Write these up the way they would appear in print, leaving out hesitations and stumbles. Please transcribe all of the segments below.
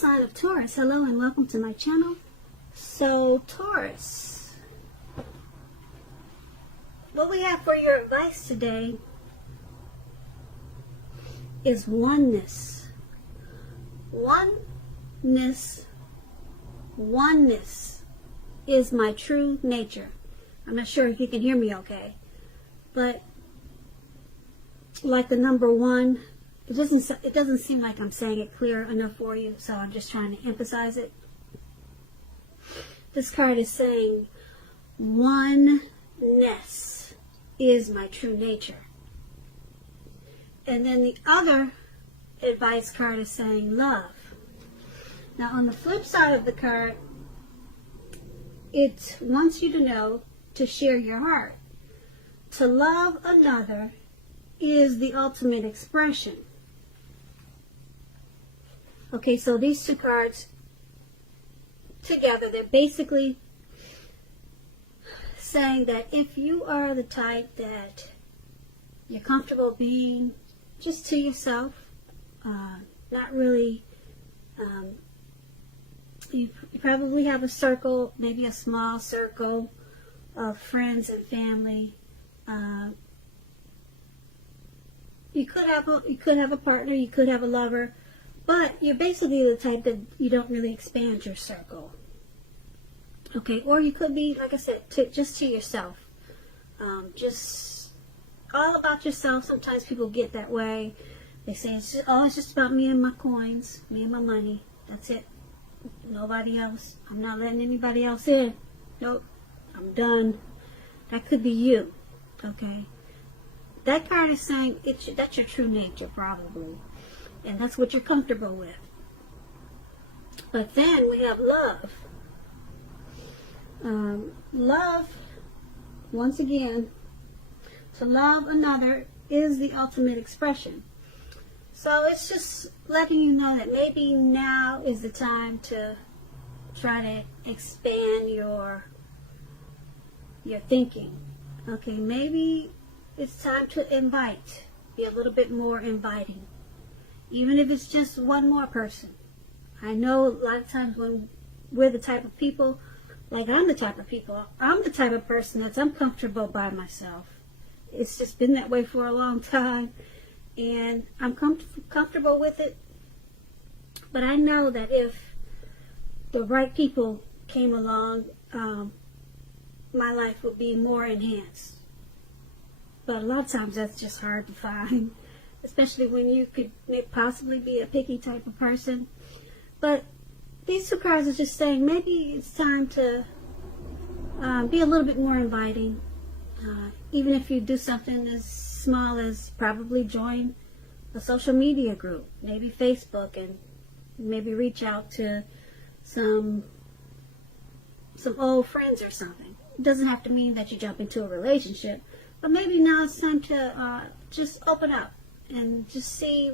sign of Taurus. Hello and welcome to my channel. So Taurus, what we have for your advice today is oneness. Oneness is my true nature. I'm not sure if you can hear me okay, but like the number one, it doesn't seem like I'm saying it clear enough for you, so I'm just trying to emphasize it. This card is saying oneness is my true nature. And then the other advice card is saying love. Now on the flip side of the card, it wants you to know to share your heart. To love another is the ultimate expression. Okay, so these two cards together, they're basically saying that if you are the type that you're comfortable being just to yourself, not really, you probably have a circle, maybe a small circle of friends and family. You could have a partner, you could have a lover, but you're basically the type that you don't really expand your circle. Okay, or you could be, like I said, just to yourself. Just all about yourself. Sometimes people get that way. They say, it's just about me and my coins, me and my money. That's it. Nobody else. I'm not letting anybody else in. Nope. I'm done. That could be you. Okay. That card is saying that's your true nature, probably. And that's what you're comfortable with. But then we have love. Love, once again, to love another is the ultimate expression. So it's just letting you know that maybe now is the time to try to expand your thinking. Okay, maybe it's time to invite. Be a little bit more inviting. Even if it's just one more person. I know a lot of times when we're the type of people, like I'm the type of person that's uncomfortable by myself. It's just been that way for a long time. And I'm comfortable with it. But I know that if the right people came along, my life would be more enhanced. But a lot of times that's just hard to find, especially when you could possibly be a picky type of person. But these two cards are just saying maybe it's time to be a little bit more inviting. Even if you do something as small as probably join a social media group, maybe Facebook, and maybe reach out to some old friends or something. It doesn't have to mean that you jump into a relationship, but maybe now it's time to just open up and just see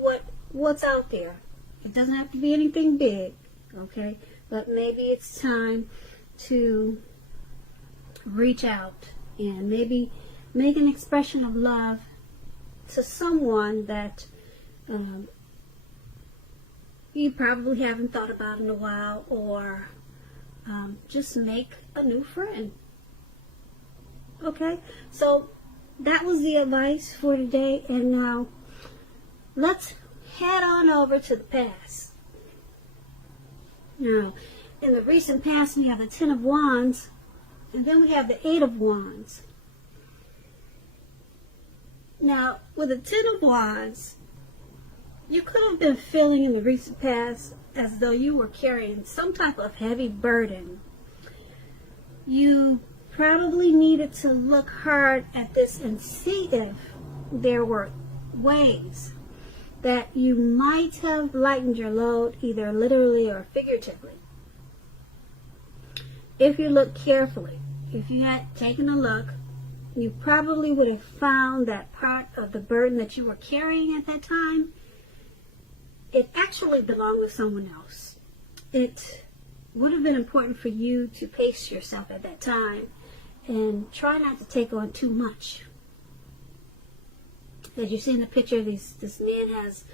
what's out there. It doesn't have to be anything big, okay? But maybe it's time to reach out and maybe make an expression of love to someone that you probably haven't thought about in a while, or just make a new friend. Okay, so that was the advice for today, and now let's head on over to the past. Now, in the recent past, we have the Ten of Wands, and then we have the Eight of Wands. Now, with the Ten of Wands, you could have been feeling in the recent past as though you were carrying some type of heavy burden. You probably needed to look hard at this and see if there were ways that you might have lightened your load, either literally or figuratively. If you look carefully, if you had taken a look, you probably would have found that part of the burden that you were carrying at that time, it actually belonged to someone else. It would have been important for you to pace yourself at that time and try not to take on too much. As you see in the picture, this man has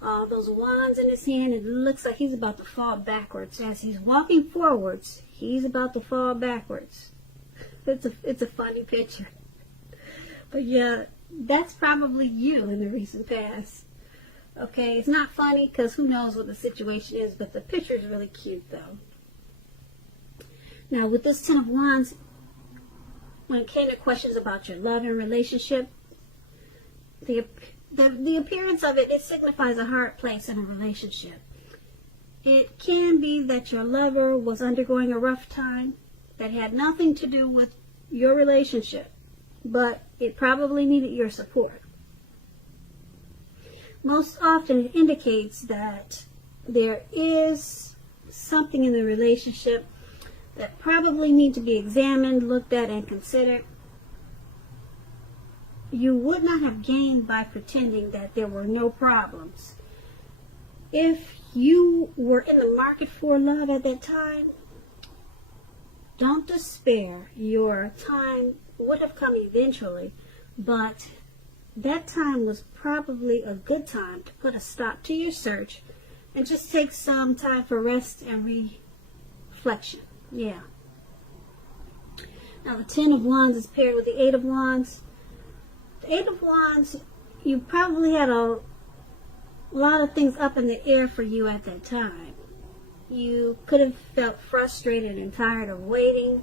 those wands in his hand. It looks like he's about to fall backwards. As he's walking forwards, he's about to fall backwards. It's a funny picture. But yeah, that's probably you in the recent past. Okay, it's not funny because who knows what the situation is, but the picture is really cute though. Now with this Ten of Wands, when it came to questions about your love and relationship, the appearance of it, it signifies a hard place in a relationship. It can be that your lover was undergoing a rough time that had nothing to do with your relationship, but it probably needed your support. Most often it indicates that there is something in the relationship that probably need to be examined, looked at, and considered. You would not have gained by pretending that there were no problems. If you were in the market for love at that time, don't despair. Your time would have come eventually, but that time was probably a good time to put a stop to your search and just take some time for rest and reflection. Yeah. Now the Ten of Wands is paired with the Eight of Wands. The Eight of Wands, you probably had a lot of things up in the air for you at that time. You could have felt frustrated and tired of waiting.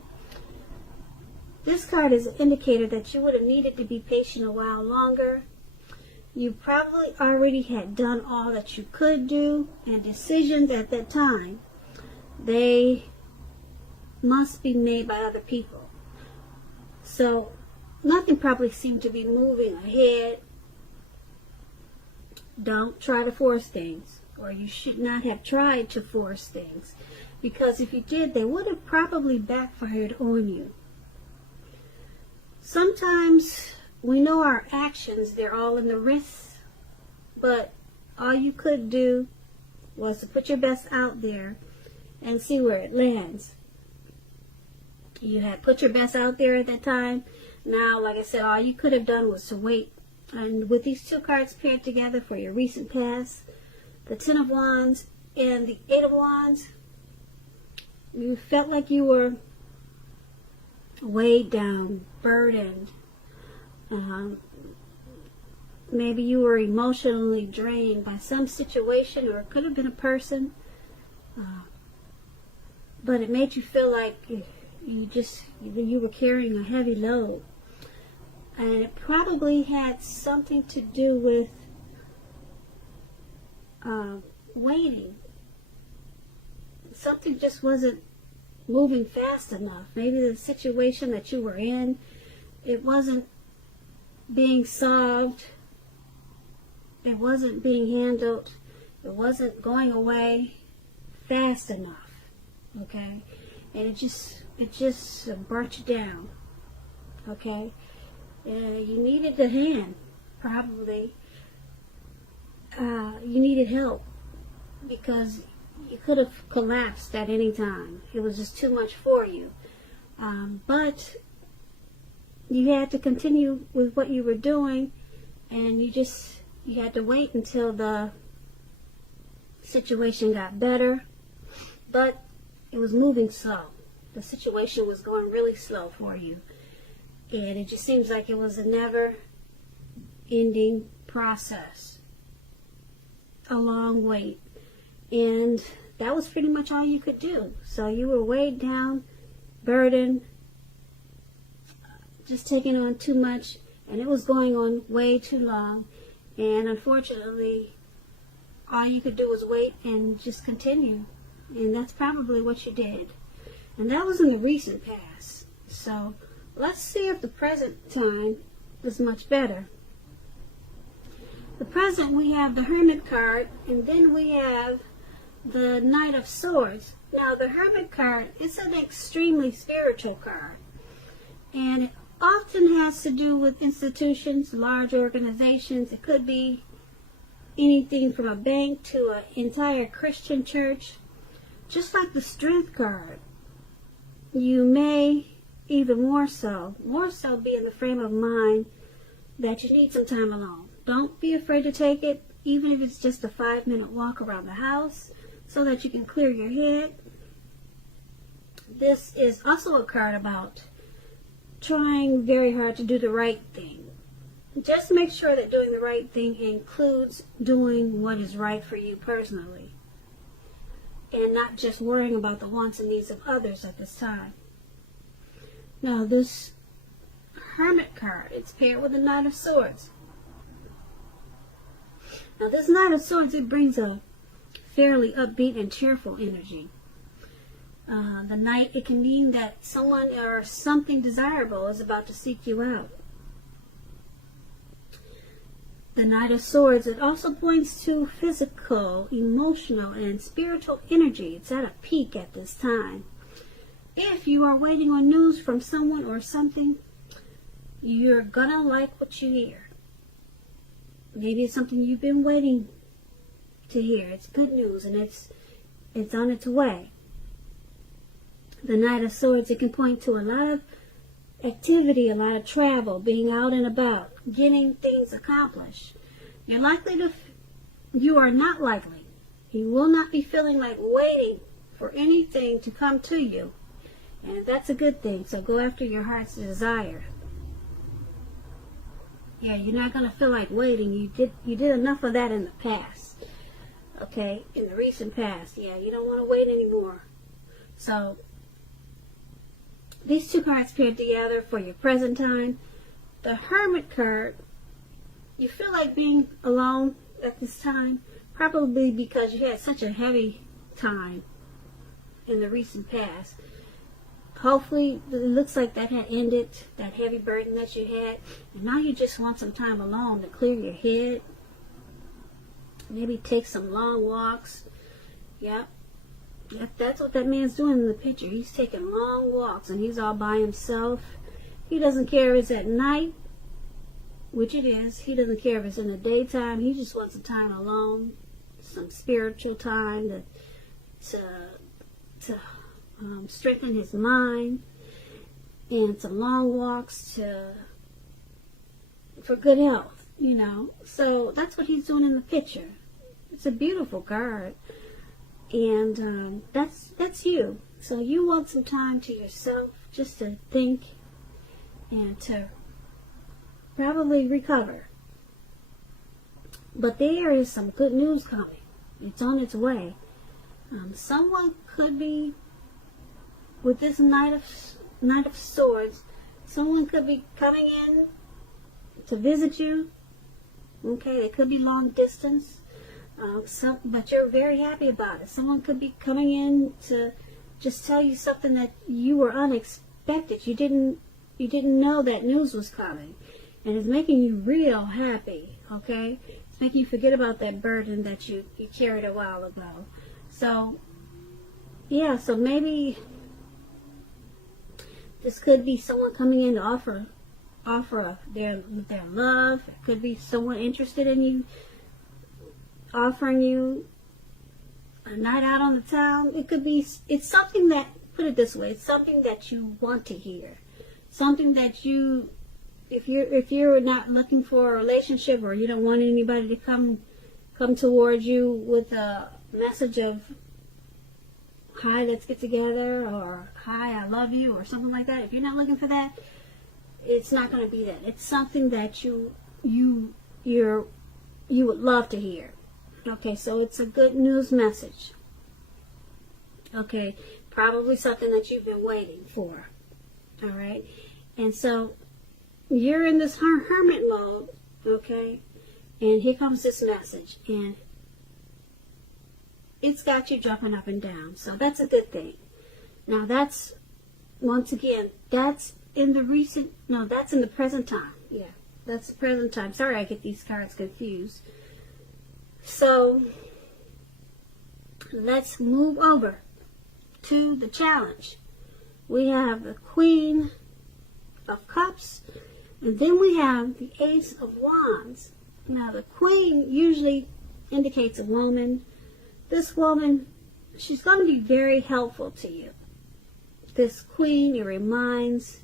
This card is an indicator that you would have needed to be patient a while longer. You probably already had done all that you could do, and decisions at that time, they must be made by other people. So nothing probably seemed to be moving ahead. Don't try to force things, or you should not have tried to force things, because if you did, they would have probably backfired on you. Sometimes we know our actions, they're all in the wrist, but all you could do was to put your best out there and see where it lands. You had put your best out there at that time. Now, like I said, all you could have done was to wait. And with these two cards paired together for your recent past, the Ten of Wands and the Eight of Wands, you felt like you were weighed down, burdened. Maybe you were emotionally drained by some situation, or it could have been a person. But it made you feel like you were carrying a heavy load. And it probably had something to do with waiting. Something just wasn't moving fast enough. Maybe the situation that you were in, it wasn't being solved. It wasn't being handled. It wasn't going away fast enough. Okay? And it just brought you down. Okay? You needed a hand, probably. You needed help because you could have collapsed at any time. It was just too much for you. But you had to continue with what you were doing, and you had to wait until the situation got better. But it was moving slow. The situation was going really slow for you. And it just seems like it was a never-ending process. A long wait. And that was pretty much all you could do. So you were weighed down, burdened, just taking on too much, and it was going on way too long. And unfortunately, all you could do was wait and just continue. And that's probably what you did. And that was in the recent past. So let's see if the present time is much better. The present, we have the Hermit card, and then we have the Knight of Swords. Now, the Hermit card is an extremely spiritual card, and it often has to do with institutions, large organizations. It could be anything from a bank to an entire Christian church. Just like the Strength card, you may even more so be in the frame of mind that you need some time alone. Don't be afraid to take it. even if it's just a 5-minute walk around the house so that you can clear your head. This is also a card about trying very hard to do the right thing. Just make sure that doing the right thing includes doing what is right for you personally, and not just worrying about the wants and needs of others at this time. Now, this Hermit card, it's paired with the Knight of Swords. Now, this Knight of Swords, it brings a fairly upbeat and cheerful energy. The Knight, it can mean that someone or something desirable is about to seek you out. The Knight of Swords, it also points to physical, emotional, and spiritual energy. It's at a peak at this time. If you are waiting on news from someone or something, you're gonna like what you hear. Maybe it's something you've been waiting to hear. It's good news, and it's on its way. The Knight of Swords, it can point to a lot of activity, a lot of travel, being out and about, getting things accomplished. You are not likely. You will not be feeling like waiting for anything to come to you. And that's a good thing. So go after your heart's desire. Yeah, you're not going to feel like waiting. You did enough of that in the past. Okay? In the recent past. Yeah, you don't want to wait anymore. So these two cards paired together for your present time. The Hermit card, you feel like being alone at this time, probably because you had such a heavy time in the recent past. Hopefully, it looks like that had ended, that heavy burden that you had, and now you just want some time alone to clear your head. Maybe take some long walks. Yep. That's what that man's doing in the picture. He's taking long walks, and he's all by himself. He doesn't care if it's at night, which it is. He doesn't care if it's in the daytime. He just wants some time alone, some spiritual time to strengthen his mind, and some long walks for good health, you know. So that's what he's doing in the picture. It's a beautiful card. And that's you. So you want some time to yourself just to think and to probably recover. But there is some good news coming. It's on its way. Someone could be, with this Knight of Swords, someone could be coming in to visit you. Okay, it could be long distance. But you're very happy about it. Someone could be coming in to just tell you something that you were unexpected. You didn't know that news was coming, and it's making you real happy. Okay, it's making you forget about that burden that you carried a while ago. So yeah, so maybe this could be someone coming in to offer their love. It could be someone interested in you, offering you a night out on the town. It could be, it's something that, put it this way, it's something that you want to hear. Something that you, if you're not looking for a relationship, or you don't want anybody to come towards you with a message of, hi, let's get together, or hi, I love you, or something like that. If you're not looking for that, it's not going to be that. It's something that you would love to hear. Okay, so it's a good news message. Okay, probably something that you've been waiting for. All right, and so you're in this hermit mode. Okay, and here comes this message, and it's got you jumping up and down. So that's a good thing. Now that's, once again, that's in the present time. Yeah, that's the present time. Sorry, I get these cards confused. So let's move over to the challenge. We have the Queen of Cups, and then we have the Ace of Wands. Now the Queen usually indicates a woman. This woman, she's going to be very helpful to you. This Queen, it reminds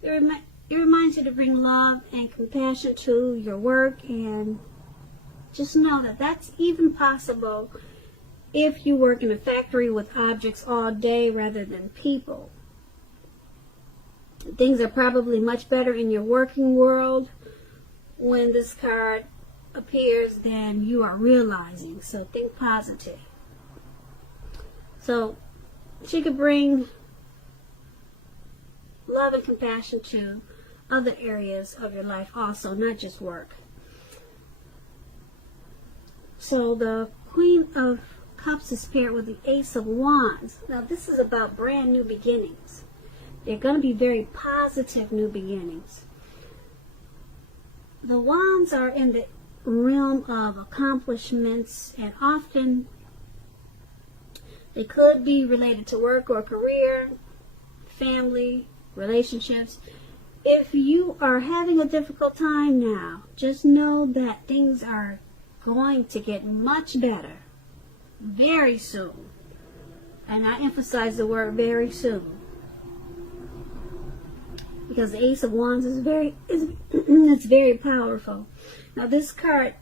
you to bring love and compassion to your work, and just know that that's even possible if you work in a factory with objects all day rather than people. Things are probably much better in your working world when this card appears than you are realizing. So think positive. So she could bring love and compassion to other areas of your life also, not just work. So the Queen of Cups is paired with the Ace of Wands. Now this is about brand new beginnings. They're going to be very positive new beginnings. The Wands are in the realm of accomplishments, and often they could be related to work or career, family, relationships. If you are having a difficult time now, just know that things are going to get much better very soon. And I emphasize the word very soon, because the Ace of Wands is it's very powerful. Now this card,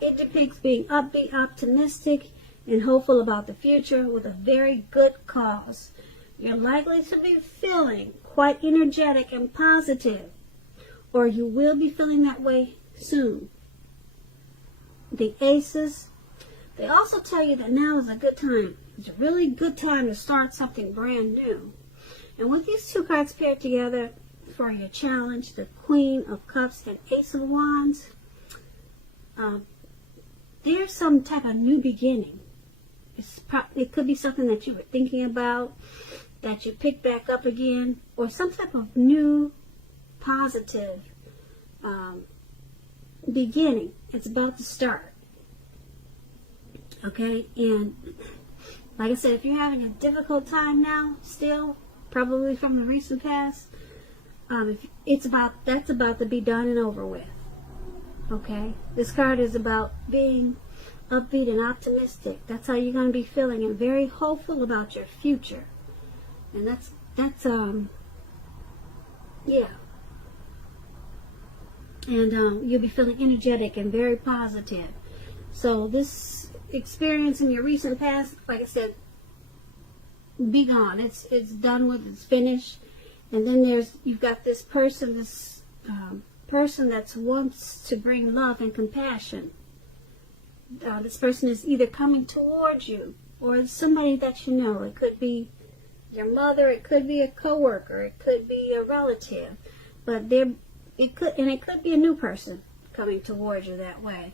it depicts being upbeat, optimistic, and hopeful about the future with a very good cause. You're likely to be feeling quite energetic and positive, or you will be feeling that way soon. The Aces, they also tell you that now is a good time. It's a really good time to start something brand new. And with these two cards paired together for your challenge, the Queen of Cups and Ace of Wands, there's some type of new beginning. It could be something that you were thinking about, that you pick back up again, or some type of new positive beginning. It's about to start. Okay, and like I said, if you're having a difficult time now, still, probably from the recent past, that's about to be done and over with. Okay, this card is about being upbeat and optimistic. That's how you're going to be feeling, and very hopeful about your future. And that's yeah. And you'll be feeling energetic and very positive. So this experience in your recent past, like I said, be gone. It's done with. It's finished. And then you've got this person, person that wants to bring love and compassion. This person is either coming towards you, or it's somebody that you know. It could be your mother, it could be a coworker, it could be a relative, but it could be a new person coming towards you that way.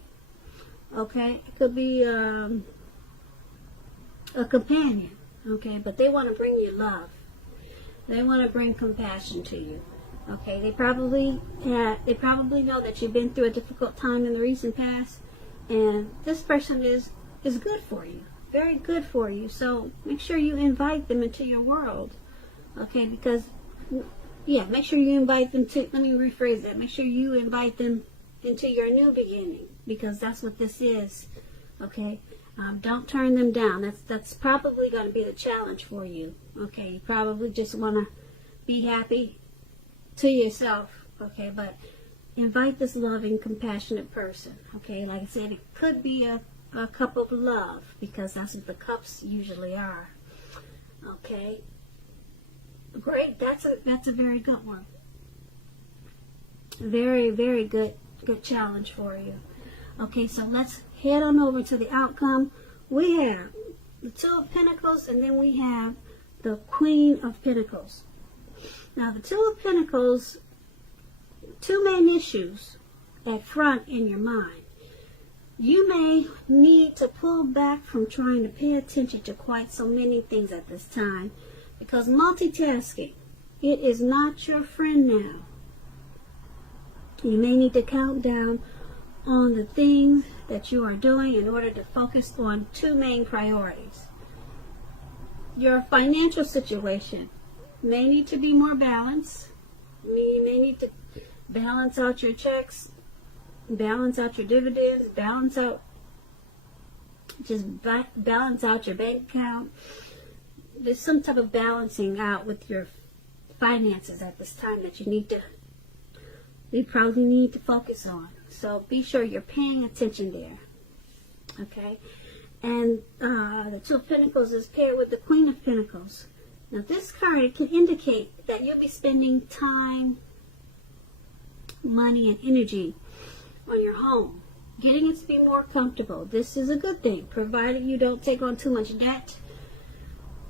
Okay, it could be a companion. Okay, but they want to bring you love. They want to bring compassion to you. Okay, they probably know that you've been through a difficult time in the recent past, and this person is good for you, very good for you. So make sure you invite them into your world. Okay, because make sure you invite them to. Let me rephrase that. Make sure you invite them into your new beginning, because that's what this is. Okay, don't turn them down. That's probably going to be the challenge for you. Okay, you probably just want to be happy to yourself. Okay, but invite this loving, compassionate person. Okay, like I said, it could be a cup of love, because that's what the cups usually are. Okay, great. That's a very good one. Very, very good challenge for you. Okay, so let's head on over to the outcome. We have the Two of Pentacles, and then we have the Queen of Pentacles. Now, the Two of Pentacles, two main issues at front in your mind. You may need to pull back from trying to pay attention to quite so many things at this time, because multitasking, it is not your friend now. You may need to count down on the things that you are doing in order to focus on two main priorities. Your financial situation may need to be more balanced. You may need to balance out your checks, balance out your dividends, balance out your bank account. There's some type of balancing out with your finances at this time that you probably need to focus on. So be sure you're paying attention there. Okay? And the Two of Pentacles is paired with the Queen of Pentacles. Now this card can indicate that you'll be spending time, money, and energy on your home, getting it to be more comfortable. This is a good thing, provided you don't take on too much debt.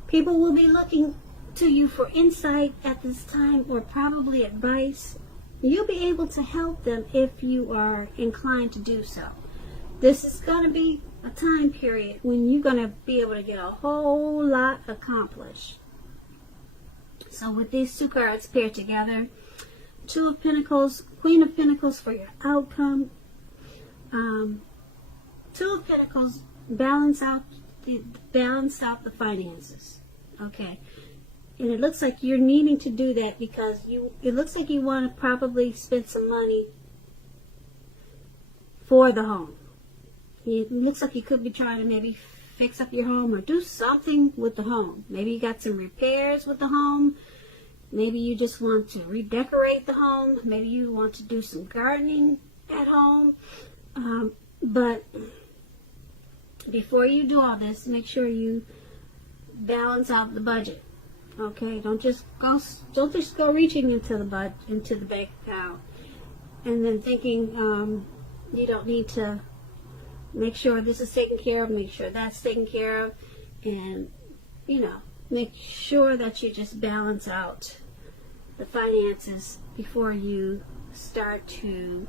People will be looking to you for insight at this time, or probably advice. You'll be able to help them if you are inclined to do so. This is going to be a time period when you're going to be able to get a whole lot accomplished. So with these two cards paired together, Two of Pentacles, Queen of Pentacles for your outcome. Two of Pentacles balance out the finances. Okay. And it looks like you're needing to do that because it looks like you want to probably spend some money for the home. It looks like you could be trying to maybe fix up your home or do something with the home. Maybe you got some repairs with the home. Maybe you just want to redecorate the home. Maybe you want to do some gardening at home. But before you do all this, make sure you balance out the budget. Okay, don't just go reaching into the bank account and then thinking you don't need to make sure this is taken care of, make sure that's taken care of, and make sure that you just balance out the finances before you start to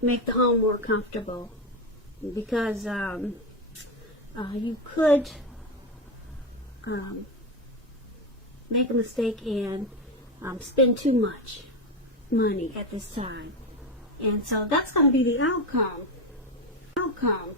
make the home more comfortable, because you could make a mistake and spend too much money at this time. And so that's going to be the outcome. Outcome.